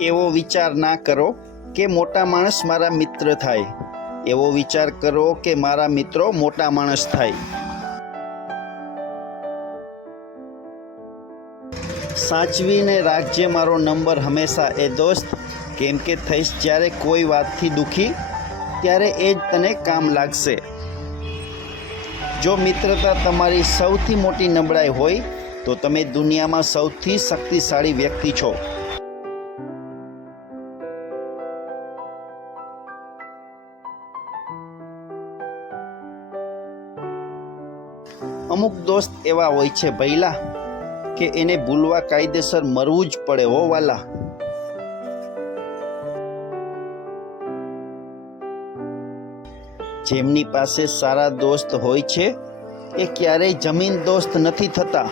એવો વિચાર ના કરો કે મોટા માણસ મારા મિત્ર થાય, એવો વિચાર કરો કે મારા મિત્રો મોટા માણસ થાય। સાચવીને રાખજે મારો નંબર હંમેશા એ દોસ્ત, કેમ કે થઈશ જ્યારે કોઈ વાતથી દુઃખી ત્યારે એ જ તને કામ લાગશે। જો મિત્રતા તમારી સૌથી મોટી નબળાઈ હોય તો તમે દુનિયામાં સૌથી શક્તિશાળી વ્યક્તિ છો। અમુક દોસ્ત એવા હોય છે ભઈલા કે એને ભૂલવા કાયદેસર મરવું જ પડે હો વાલા। જેમની પાસે સારા દોસ્ત હોય છે એ ક્યારેય જમીન દોસ્ત નથી થતા।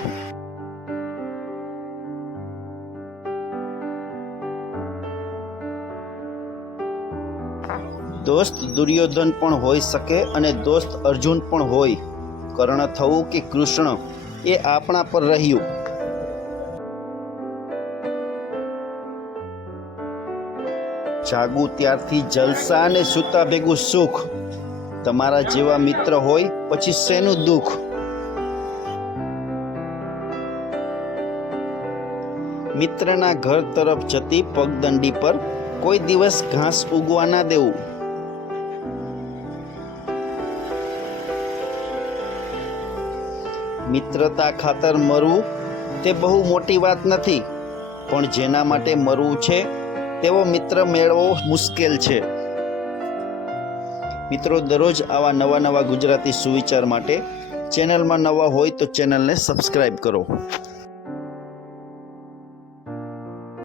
દોસ્ત દુર્યોધન પણ હોઈ શકે અને દોસ્ત અર્જુન પણ હોય। કર્ણ થવું કે કૃષ્ણ એ આપણા પર રહ્યું। જાગું ત્યારથી જલસા અને સૂતા ભેગું સુખ। તમારા જેવા મિત્ર હોય પછી શેનું દુઃખ। મિત્રના ઘર તરફ જતી પગદંડી પર કોઈ દિવસ ઘાસ ઉગવા ના દેવું। મિત્રતા ખાતર મરવું તે બહુ મોટી વાત નથી, પણ જેના માટે મરવું છે તેવો મિત્ર મેળવવો મુશ્કેલ છે। મિત્રો, દરરોજ આવા નવા ગુજરાતી સુવિચાર માટે ચેનલમાં નવા હોય તો ચેનલને સબસ્ક્રાઈબ કરો।